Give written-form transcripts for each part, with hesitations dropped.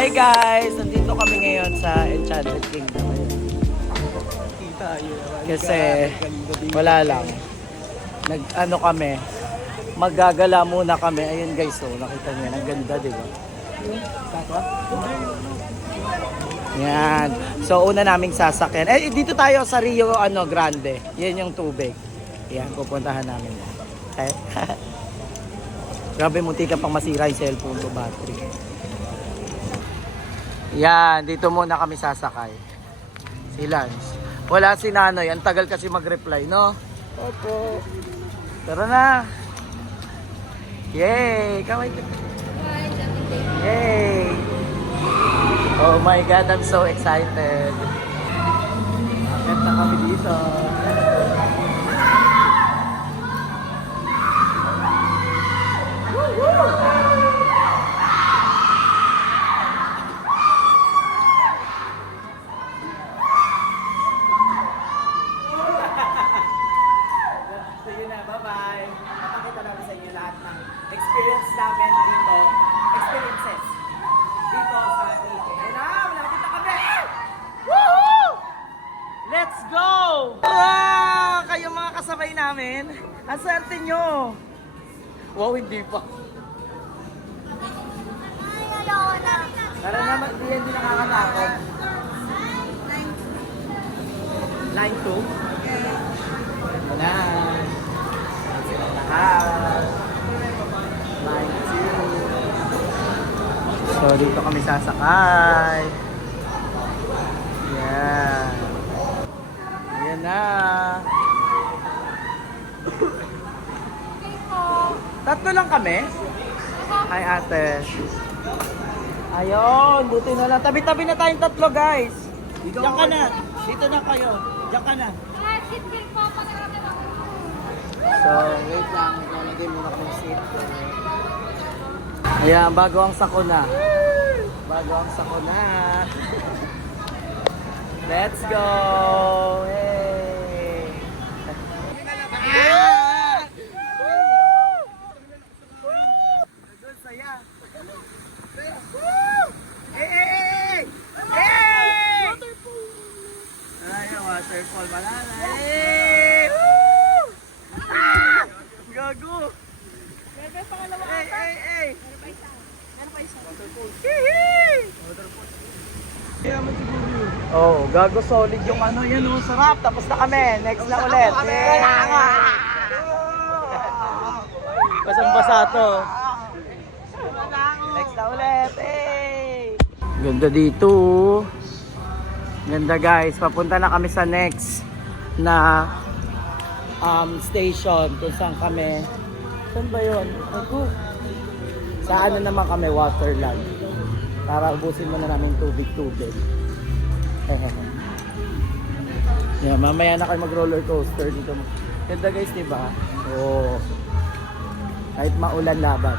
Hi guys! Nandito kami ngayon sa Enchanted Kingdom. Kasi wala lang. Nag-ano kami. Maggagala muna kami. Ayun guys, oh, nakita niyo. Ang ganda, di ba? Yan. So una naming sasakyan. Eh dito tayo sa Rio Grande. Yan yung tubig. Yan, pupuntahan namin. Okay? Grabe, munti ka pang masira yung cellphone ko battery. Yan, dito muna kami sasakay. Si Lance. Wala si Nanoy. Ang tagal kasi mag-reply, no? Opo. Tara na. Yay! Kaway ka. Yay! Oh my God, I'm so excited. Akit na kami dito. Sige na, bye-bye. Napakita namin sa inyo lahat ng experience namin dito. Experiences. Dito sa Ike. And malapit na kami! Woohoo! Let's go! Kayong mga kasabay namin. Ang swerte nyo. Wow, hindi pa. Tara naman, hindi nakakatakot. Line 2? Ito na. Lahat. Line 2. So, dito kami sasakay. Yan. Ayan na. Tatlo lang kami? Hi, ate. Ayun, buti na lang. Tabi-tabi na tayong tatlo, guys. Diyan ka na. Dito na kayo. Diyan ka na. So, wait lang. Nalagay muna kong seat. Ayan, bago ang sakuna. Bago ang sakuna. Let's go! Hey! Ah! Doon, saya. Hey! Hey! Ayan, waterfall. Malala. Hey! Ah! Gago! Bebe, pangalawa ata. Hey! Meron pa isa. Waterfall. Waterfall. Oh, gago solid yung ano, yan oh, sarap. Tapos na kami. Next na ulit. Basang-basa to. Next na ulit. Hey! Ganda dito. Ganda guys. Papunta na kami sa next na station kung saan kami. Saan ba yun? Ako. Sa ano naman kami, Waterland. Para ubusin mo na namin tubig-tubig. Yeah, mamaya na kayo mag-roller coaster dito. Ganda guys, diba? Oh. Kahit maulan laban.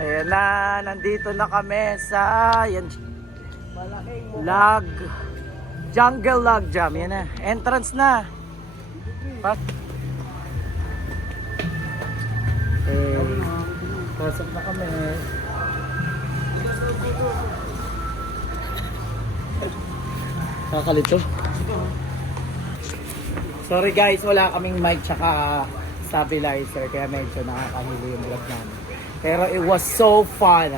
Ayan na, nandito na kami sa Jungle Log Jam. Yan na, entrance na. Pasok na kami. Kakalito. Sorry guys, wala kaming mic tsaka stabilizer kaya medyo nakakahilo yung vlog namin. Pero it was so fun.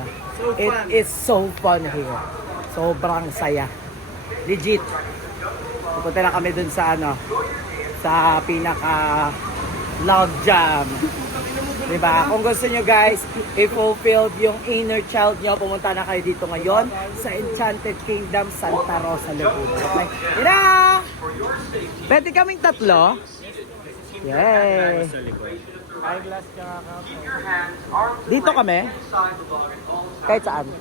It is so fun here. Sobrang saya. Legit. Pupunta na kami dun sa sa pinaka log jam. Diba? Kung gusto nyo guys, i-fulfilled yung inner child nyo, pumunta na kayo dito ngayon sa Enchanted Kingdom, Santa Rosa, Laguna. Okay? Ina! Pwede kaming tatlo? Yay! Eyeglass ka dito kami? Kahit saan?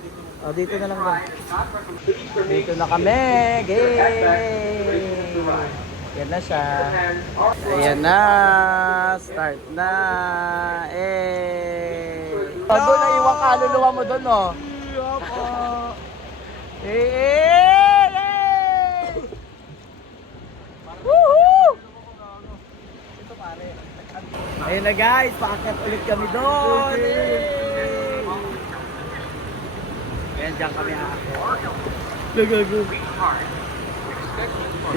O, dito na lang ba? Dito na kami! Yay! Yan na siya. Ayan na. Start na. Doon na iwang kaluluwa mo doon, no? Woohoo! Ayun na guys, paakyat ulit kami doon. Ayan, dyan kami Lagago.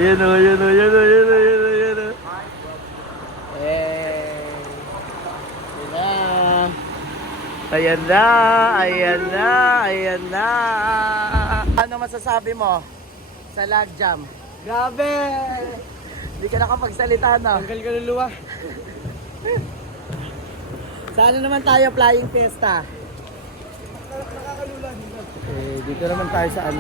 Yan o, yan o, yan o, yan o, yan o, yan o. Ayan na, ayan na, ayan na. Ano masasabi mo sa lag jam? Grabe! Hindi ka nakapagsalita, no? Tanggal ka luluwa. Saan naman tayo flying fiesta? Dito naman tayo sa ano.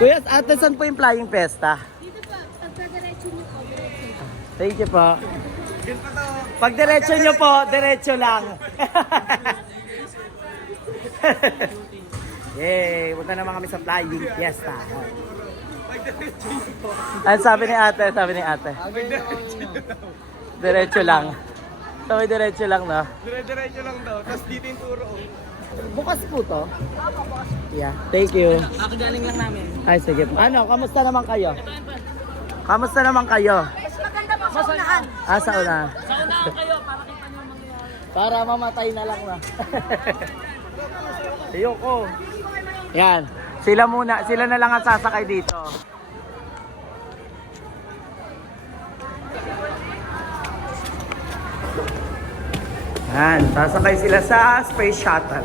Kuya, ate, saan po yung flying fiesta? Dito po, pagkadiretso niyo po, diretso. Thank you po. Pag diretso nyo po, diretso lang. Yay! Punta naman kami sa flying fiesta. Ano sabi ni ate? Sabi ni ate. Diretso lang. So, diretso lang, no? Dire-diretso lang daw. Tapos dito yung turo. Bukas po to? Yeah. Thank you. Galing lang namin. Ay, sige. Ano, kamusta naman kayo? Kamusta naman kayo? Mas maganda po sa unahan. Sa una. Sa unahan kayo para kita nyo mangyayari. Para mamatay na lang na. Ayoko. Yan. Sila muna, sila na lang ang sasakay dito. Yan, sasakay sila sa space shuttle.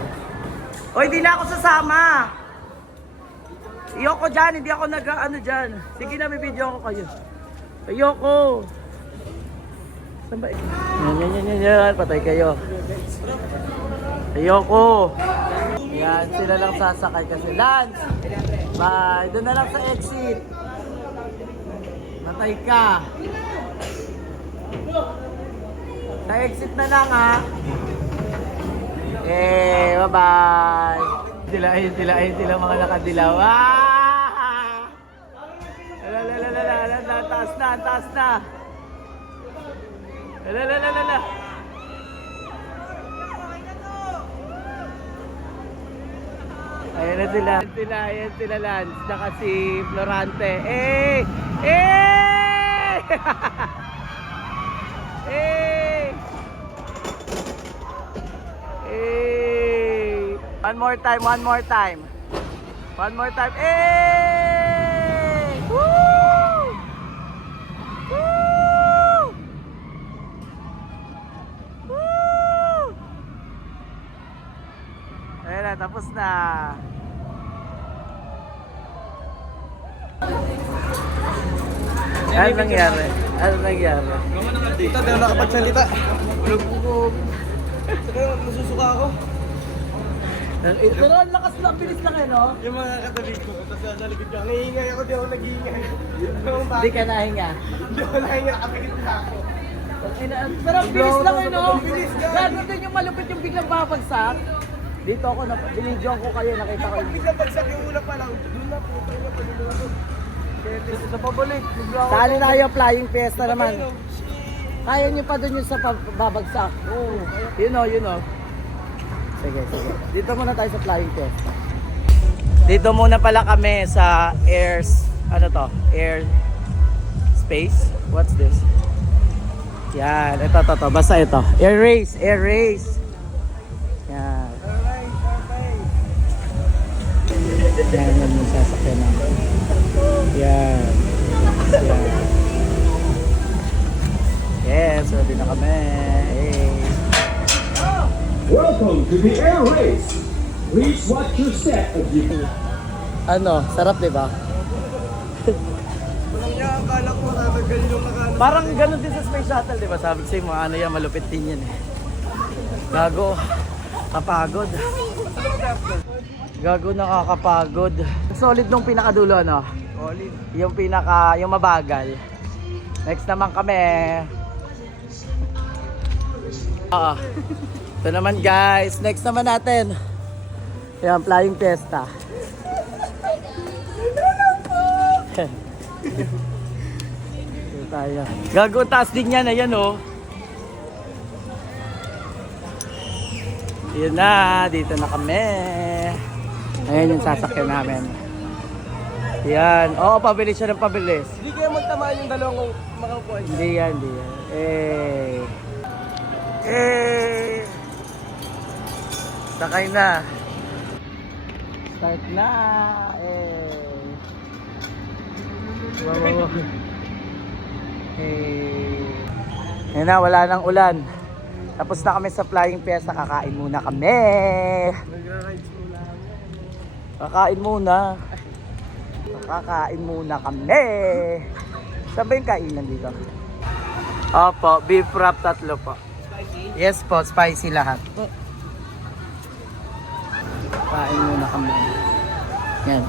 Oy, di na ako sasama. Ayoko dyan, hindi ako nag-ano dyan. Sige na, may video ako kayo. Ayoko. Saan ba? Yan, patay kayo. Ayoko. Yan, sila lang sasakay kasi. Lance! Bye! Doon na lang sa exit. Matay ka. Sa exit na lang, ha? Bye-bye! Sila mga nakadilaw. Taas na. Ayan sila, Lance. Naka si Florante. One more time. Woo! Ayan na, tapos na. Ano nangyari? Dito, di ako nakapagsalita. Bulog-bulog. Saka nasusuka ako. Pero ang lakas lang, bilis lang no? Yung mga katabi ko, tapos nasa likod ko. Nangingay ako, di ako nag-iingay. Hindi ka nahinga. Hindi ako nangingay, nakapikit na ako. Pero ang bilis lang no? Bilis ka. Gano'n din yung malupit yung biglang babagsak. Dito ako, binidyoan ko kayo, nakita ko. Pag biglang bagsak yung una pa lang, doon na po, tayo na paniloko. Sa pabalik, Sali tayo, flying fiesta naman. Kaya nyo pa dun yung sa babagsak. Oo. Yun o. Sige. Dito muna tayo sa flying fiesta. Dito muna pala kami sa air space. What's this? Yan, ito. Basta ito. Air race. Yan. Yan yung sasakyan namin. Yan. Yes, ready na kami. Hey. Welcome to the air race. Please watch your step as you Ano, sarap 'di ba? Walang niya, akala ko matatagal yung nakano. Parang ganun din sa space shuttle, 'di ba? Sabi ko sa'yo, mga ano yan, malupit din yan eh. Gago. Kapagod. Gago, nakakapagod. Solid nung pinakadulo, no? Solid. Yung mabagal. Next naman kami. Ito naman guys, next naman natin. Yan, flying fiesta. Ito tayo. Gago, taas din yan, ayan oh. Yun na, dito na kami. Ayan yung sasakyan namin. Yan, oo, pabilis siya ng pabilis. Hindi kaya magtamaan yung dalawang makaupuan. Hindi yan. Sakay na. Start na. Wow. Ayun na, wala nang ulan. Tapos na kami sa flying fiesta, kakain muna kami. Nagra-rides muna kami. Kakain muna. Kakain muna kami. Saan ba yung kainan dito? Opo, beef wrap 3 po. Spicy? Yes po, spicy lahat po. Kain muna kami. Yan.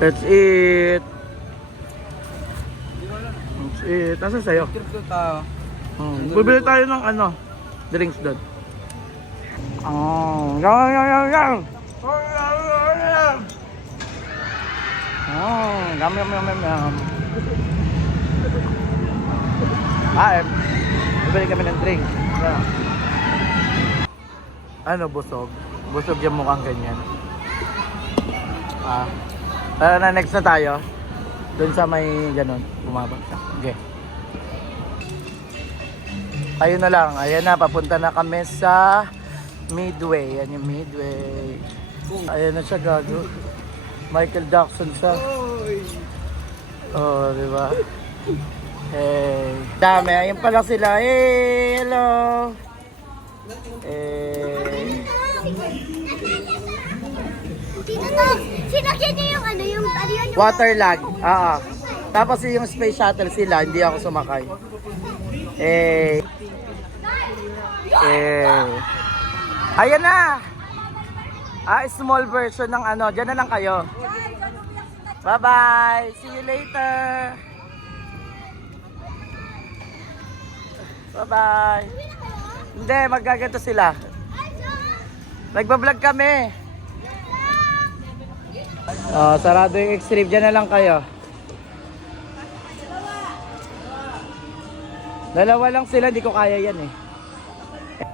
That's it. That's it. Nasaan sa'yo? Trip ko tayo. Bibili tayo ng ano, drinks doon. Oh, yum. Oh, yum. Bibili kami ng drink. Yeah. Ano, busog? Busog yung mukhang ganyan. Na next na tayo. Doon sa may ganun, bumabag siya. Okay. Ayun na lang, ayan na, papunta na kami sa Midway. Yan yung Midway. Ayan na siya, gago. Michael Jackson siya. Oh, di ba? Hey. Dami, ayun pala sila. Hey, hello. Hey. Sinakyan niyo yung ano, yung Waterlag. Tapos yung space shuttle sila, hindi ako sumakay. Eh. Ayan na. Small version ng ano. Diyan na lang kayo. Bye-bye. See you later. Bye-bye. Hindi, maggaganto sila. Nagbablog kami. Sarado yung extreme. Diyan na lang kayo. Dalawa lang sila, hindi ko kaya yan eh.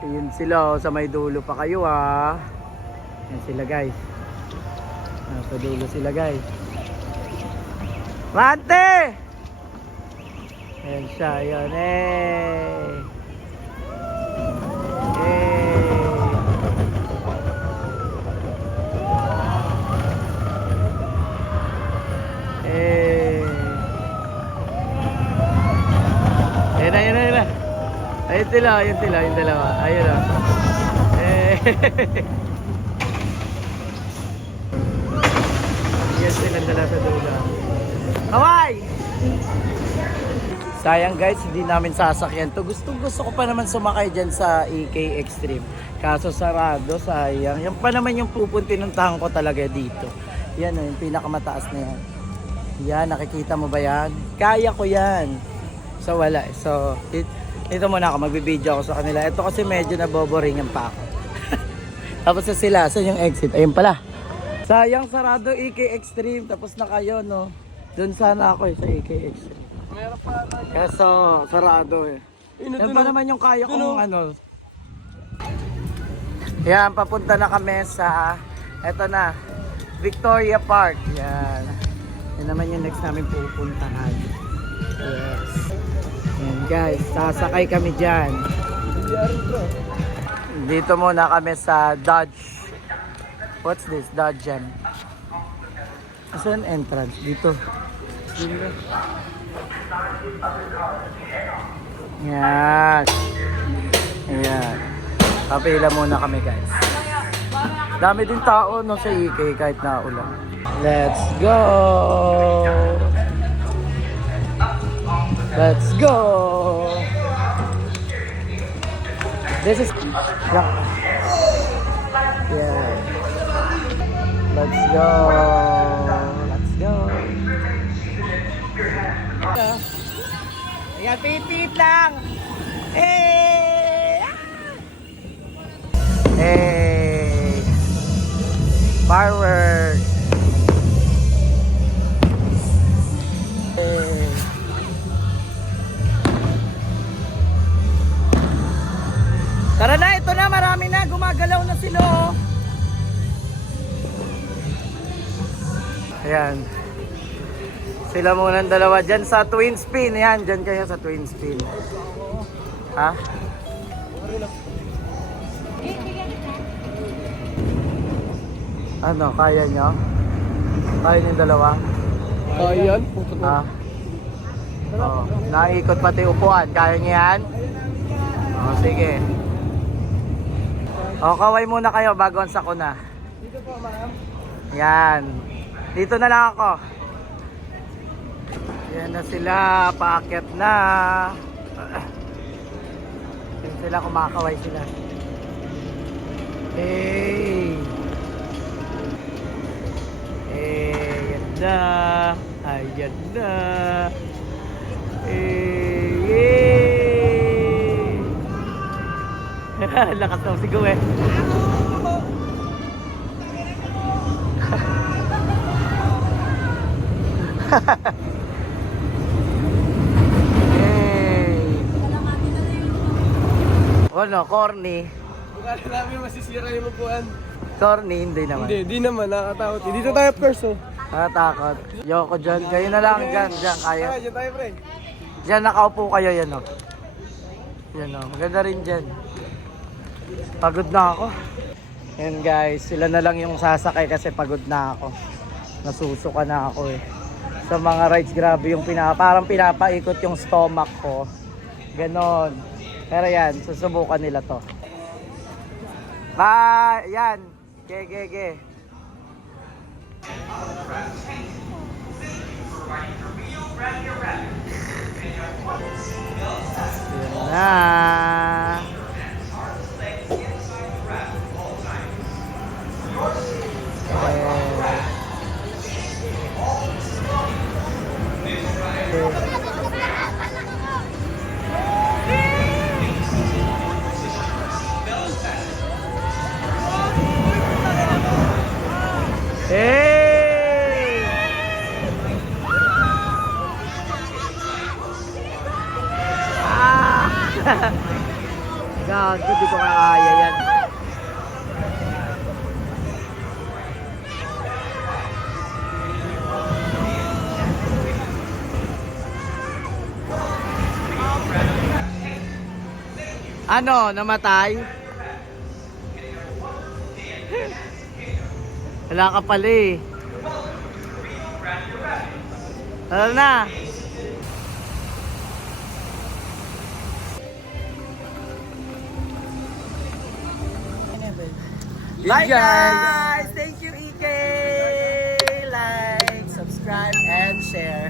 Yun sila, sa may dulo pa kayo Yan sila guys. Sa dulo sila guys. Mante! Ayan siya, yun Ayun sila, yung dalawa. Ayun Yan silang dala sa dulo. Hawaii! Sayang guys, hindi namin sasakyan to. Gusto ko pa naman sumakay dyan sa EK Extreme. Kaso sarado, sayang. Yan pa naman yung pupuntinuntahan ko talaga dito. Yan yung pinakamataas na yan. Yan, nakikita mo ba yan? Kaya ko yan. So wala. So, dito muna ako, magbibideo ako sa kanila. Ito kasi medyo naboboringan pa ako. Tapos na sila, saan yung exit? Ayun pala. Sayang, sarado EK Extreme. Tapos na kayo, no? Doon sana ako sa EK Extreme. Meron pa na. Kaso, sarado eh. Yan pa naman yung kaya kong ano. Yan, papunta na kami sa, eto na, Victoria Park. Yan. Yan naman yung next namin pupuntahan. Yes. Yan guys, sasakay kami dyan. Dito muna kami sa Dodge. What's this? Dodge yan. Saan entrance? Dito. Dito. Yan. Ayan. Papila muna kami guys. Dami din tao no sa EK kahit na ulan. Let's go! Let's go! This is... Yeah. Let's go! Let's go! Ayan, pipit lang! Hey! Hey! Fireworks! Hey! Tara na, ito na, marami na, gumagalaw na sila. Ayan. Sila muna ang dalawa dyan sa twin spin. Ayan, dyan kayo sa twin spin. Ha? Ano, kaya nyo? Kaya nyo dalawa? Kaya yan, puto Ha? Oh, naikot pati upuan. Kaya nyo yan? Oh, sige. O, kaway muna kayo bago ang sakuna. Dito po, ma'am. Yan. Dito na lang ako. Yan na sila. Paakyat na. Yan sila, kumakaway sila. Hey! Hey, yan na. Ayan na. Hey! Lakas ng sigaw eh. Hey! Ano, corny? Bukala namin masisira yung upuan. Corny, hindi naman. Hindi, di naman, nakakatakot. Dito tayo first, oh. Nakatakot. Yoko dyan. Kayo na lang. Dyan, dyan. Kaya. Tara, dyan tayo, pre. Dyan, nakaupo kayo. Yan o. Yan o. Maganda rin dyan. Pagod na ako. Yan guys. Sila na lang yung sasakay kasi pagod na ako. Nasusuka na ako eh. Sa mga rides, grabe yung parang pinapaikot yung stomach ko. Ganon. Pero yan, susubukan nila to. Yan. Ge. Yan na. Hey! Ah! Gago, di ko kaya yan. Ano, namatay? Wala ka pala eh. Tara na. Bye guys! Thank you, EK! Like, subscribe, and share.